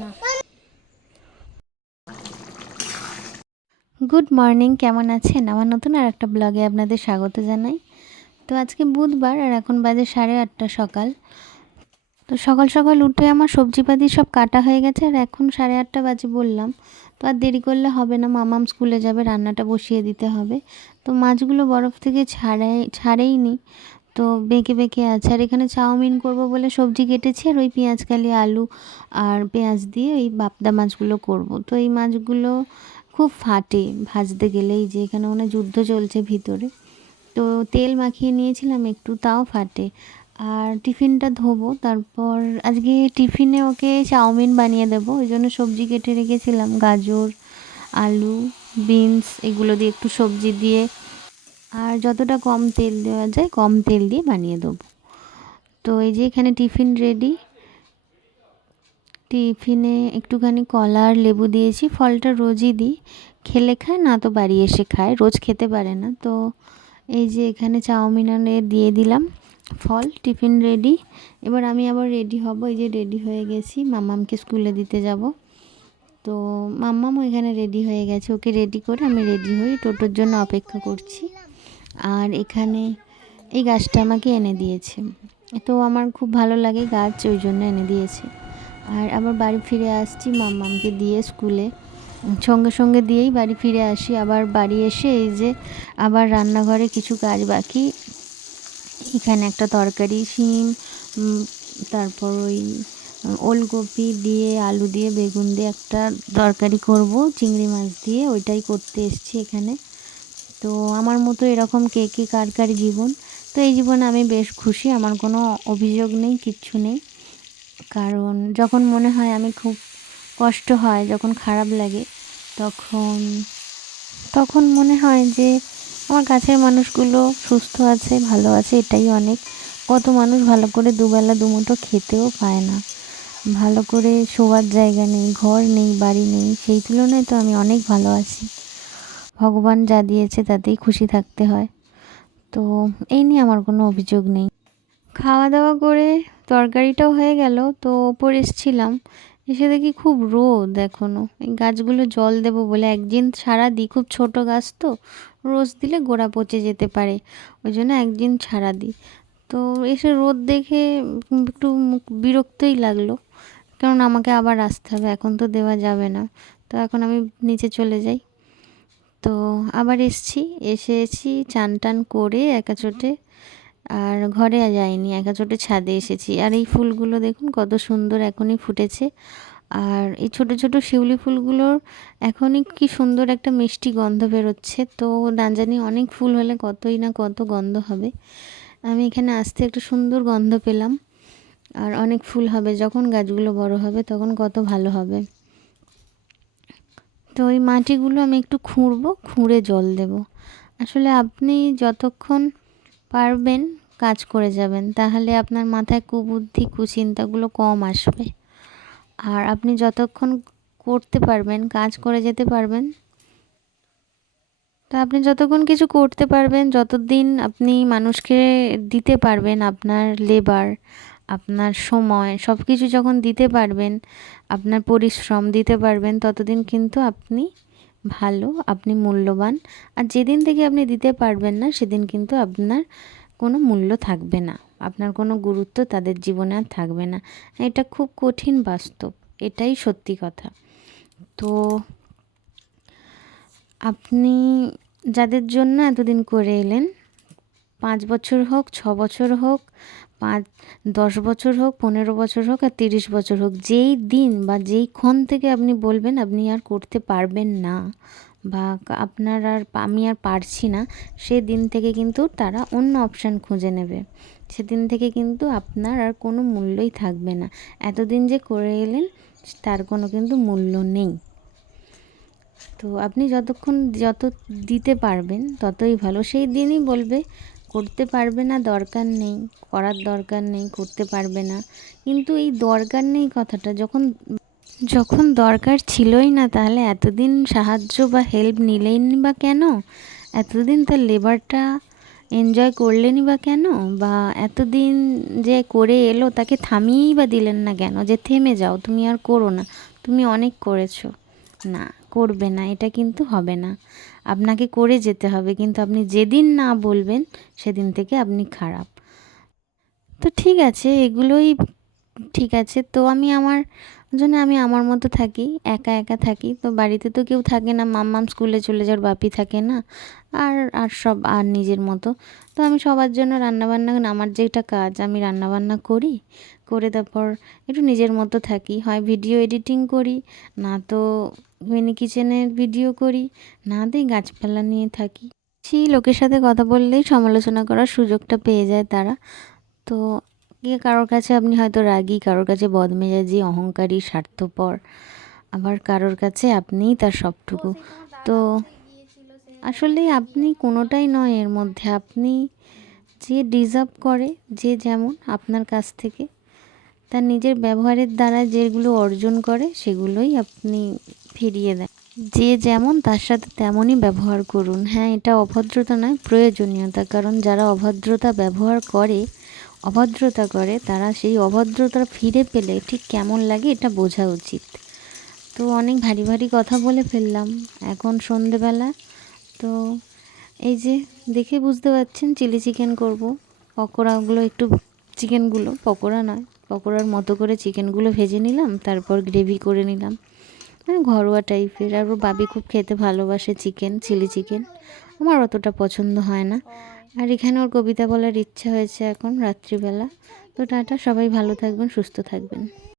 না। Good morning, কেমন আছেন? আমার নতুন আর একটা ব্লগে আপনাদের স্বাগত জানাই। তো আজকে বুধবার আর এখন বাজে 8:30 সকাল। তো সকাল সকাল উঠে আমার সবজিপাতি সব কাটা হয়ে গেছে আর এখন 8:30 বাজে বললাম। তো আর দেরি করলে হবে না, মামাম স্কুলে যাবে, রান্নাটা বসিয়ে দিতে হবে। তো মাছগুলো বরফ থেকে ছাড়েইনি, তো বেঁকে বেঁকে আছে। আর এখানে চাউমিন করব বলে সবজি কেটেছি আর ওই পেঁয়াজকালি আলু আর পেঁয়াজ দিয়ে ওই বাপদা মাছগুলো করব। তো এই মাছগুলো খুব ফাটে ভাজতে গেলেই, যে এখানে মনে হয় যুদ্ধ চলছে ভিতরে। তো তেল মাখিয়ে নিয়েছিলাম একটু, তাও ফাটে। আর টিফিনটা ধোবো, তারপর আজকে টিফিনে ওকে চাউমিন বানিয়ে দেবো, ওই জন্য সবজি কেটে রেখেছিলাম, গাজর আলু বিনস এগুলো দিয়ে একটু সবজি দিয়ে আর যতটা কম তেল দেওয়া যায় কম তেল দিয়ে বানিয়ে দেবো। তো এই যে এখানে টিফিন রেডি। টিফিনে একটুখানি কলা আর লেবু দিয়েছি, ফলটা রোজই দিই, খেলে খায় না তো বাড়ি এসে খায়, রোজ খেতে পারে না। তো এই যে এখানে চাউমিন দিয়ে দিলাম, ফল টিফিন রেডি। এবার আমি আবার রেডি হব, এই যে রেডি হয়ে গেছি, মাম্মামকে স্কুলে দিতে যাব। তো মাম্মামও এখানে রেডি হয়ে গেছে, ওকে রেডি করে আমি রেডি হই, টোটোর জন্য অপেক্ষা করছি। আর এখানে এই গাছটা আমাকে এনে দিয়েছে, তো আমার খুব ভালো লাগে গাছ, ওই জন্য এনে দিয়েছে। আর আবার বাড়ি ফিরে আসছি মাম্মামকে দিয়ে স্কুলে, সঙ্গে সঙ্গে দিয়েই বাড়ি ফিরে আসি। আবার বাড়ি এসে এই যে আবার রান্নাঘরে কিছু কাজ বাকি। এখানে একটা তরকারি, শিম, তারপর ওই ওলকপি দিয়ে আলু দিয়ে বেগুন দিয়ে একটা তরকারি করব চিংড়ি মাছ দিয়ে, ওইটাই করতে এসছি এখানে। তো আমার মতো এরকম কে কে কার কার জীবন। তো এই জীবনে আমি বেশ খুশি, আমার কোনো অভিযোগ নেই, কিচ্ছু নেই। কারণ যখন মনে হয় আমি খুব কষ্ট হয়, যখন খারাপ লাগে, তখন তখন মনে হয় যে আমার কাছের মানুষগুলো সুস্থ আছে, ভালো আছে, এটাই অনেক। কত মানুষ ভালো করে দুবেলা দুমুঠো খেতেও পায় না, ভালো করে শোয়ার জায়গা নেই, ঘর নেই, বাড়ি নেই, সেই তুলনায় তো আমি অনেক ভালো আছি। ভগবান যা দিয়েছে তাতেই খুশি থাকতে হয়। তো এই নিয়ে আমার কোনো অভিযোগ নেই। খাওয়া দাওয়া করে তরকারিটাও হয়ে গেল, তো ওপর এসছিলাম, এসে দেখি খুব রোদ এখনও। এই গাছগুলো জল দেবো বলে একদিন ছাড়া দিই, খুব ছোট গাছ তো, রোজ দিলে গোড়া পচে যেতে পারে, ওই জন্য একদিন ছাড়া দিই। তো এসে রোদ দেখে একটু বিরক্তই লাগলো, কারণ আমাকে আবার আসতে হবে, এখন তো দেওয়া যাবে না। তো এখন আমি নিচে চলে যাই। তো আবার এসেছি চান টান করে একা চোটে, আর ঘরে যাইনি, একা চোটে ছাদে এসেছি। আর এই ফুলগুলো দেখুন কত সুন্দর এখনই ফুটেছে। আর এই ছোট ছোট শিউলি ফুলগুলোর এখনই কি সুন্দর একটা মিষ্টি গন্ধ বেরোচ্ছে। তো না জানি অনেক ফুল হলে কতই না কত গন্ধ হবে। আমি এখানে আসতে একটা সুন্দর গন্ধ পেলাম। আর অনেক ফুল হবে যখন গাছগুলো বড় হবে, তখন কত ভালো হবে। তো ওই মাটিগুলো আমি একটু খুঁড়বো, খুঁড়ে জল দেব। আসলে আপনি যতক্ষণ পারবেন কাজ করে যাবেন, তাহলে আপনার মাথায় কুবুদ্ধি কুচিন্তাগুলো কম আসবে। আর আপনি যতক্ষণ করতে পারবেন, কাজ করে যেতে পারবেন, তো আপনি যতক্ষণ কিছু করতে পারবেন, যতদিন আপনি মানুষকে দিতে পারবেন আপনার লেবার, আপনার সময়, সব কিছু যখন দিতে পারবেন, আপনার পরিশ্রম দিতে পারবেন, ততদিন কিন্তু আপনি ভালো, আপনি মূল্যবান। আর যেদিন থেকে আপনি দিতে পারবেন না, সেদিন কিন্তু আপনার কোনো মূল্য থাকবে না, আপনার কোনো গুরুত্ব তাদের জীবনে আর থাকবে না। এটা খুব কঠিন বাস্তব, এটাই সত্যি কথা। তো আপনি যাদের জন্য এতদিন করে এলেন, 5 বছর হোক, 6 বছর হোক, 10 বছর হোক, 15 বছর হোক, আর 30 বছর হোক, যেই দিন বা যেই ক্ষণ থেকে আপনি বলবেন আপনি আর করতে পারবেন না, বা আপনার আর আমি আর পারছি না, সেদিন থেকে কিন্তু তারা অন্য অপশান খুঁজে নেবে। সেদিন থেকে কিন্তু আপনার আর কোনো মূল্যই থাকবে না। এতদিন যে করে এলেন তার কোনো কিন্তু মূল্য নেই। তো আপনি যত দিতে পারবেন ততই ভালো। সেই দিনই বলবে করতে পারবে না, দরকার নেই, করার দরকার নেই, করতে পারবে না। কিন্তু এই দরকার নেই কথাটা যখন যখন দরকার ছিলই না, তাহলে এতদিন সাহায্য বা হেল্প নিলেই বা কেন? এতদিন তার লেবারটা এনজয় করলেনই বা কেন? বা এতদিন যে করে এলো তাকে থামিয়েই বা দিলেন না কেন? যে থেমে যাও, তুমি আর করো না, তুমি অনেক করেছো। না, করবে না, এটা কিন্তু হবে না। আপনাকে করে যেতে হবে, কিন্তু আপনি যেদিন না বলবেন সেদিন থেকে আপনি খারাপ। তো ঠিক আছে, এগুলোই ঠিক আছে। তো আমি আমার জন্য আমি আমার মতো থাকি, একা একা থাকি। তো বাড়িতে তো কেউ থাকে না, মাম্মাম স্কুলে চলে যাওয়ার, বাপি থাকে না, আর আর সব আর নিজের মতো। তো আমি সবার জন্য রান্নাবান্না, আমার যেটা কাজ আমি রান্নাবান্না করি, করে তারপর একটু নিজের মতো থাকি। হয় ভিডিও এডিটিং করি, না তো মিনি কিচেনের ভিডিও করি, না তো এই গাছপালা নিয়ে থাকি। সেই লোকের সাথে কথা বললেই সমালোচনা করার সুযোগটা পেয়ে যায় তারা। তো কারোর কাছে আপনি হয়তো রাগী, কারোর কাছে বদমেজাজি, অহংকারী, স্বার্থপর, আবার কারোর কাছে আপনিই তার সবটুকু। তো আসলে আপনি কোনোটাই নয় এর মধ্যে। আপনি যে ডিজার্ভ করে, যে যেমন আপনার কাছ থেকে তার নিজের ব্যবহারের দ্বারা যেগুলো অর্জন করে সেগুলোই আপনি ফিরিয়ে দেন। যে যেমন তার সাথে তেমনই ব্যবহার করুন। হ্যাঁ, এটা অভদ্রতা নয়, প্রয়োজনীয়তা। কারণ যারা অভদ্রতা করে তারা সেই অভদ্রতা ফিরে পেলে ঠিক কেমন লাগে এটা বোঝা উচিত। তো অনেক ভারী ভারী কথা বলে ফেললাম এখন সন্ধেবেলা। তো এই যে দেখে বুঝতে পারছেন চিলি চিকেন করব। পকোড়াগুলো একটু, চিকেনগুলো পকোড়া নয়, পকোড়ার মতো করে চিকেনগুলো ভেজে নিলাম, তারপর গ্রেভি করে নিলাম, মানে ঘরোয়া টাইপের। আর ওর বাবি খুব খেতে ভালোবাসে চিকেন, চিলি চিকেন। আমার অতটা পছন্দ হয় না। আর এখানে ওর কবিতা বলার ইচ্ছা হয়েছে এখন রাত্রিবেলা। তো টাটা, সবাই ভালো থাকবেন, সুস্থ থাকবেন।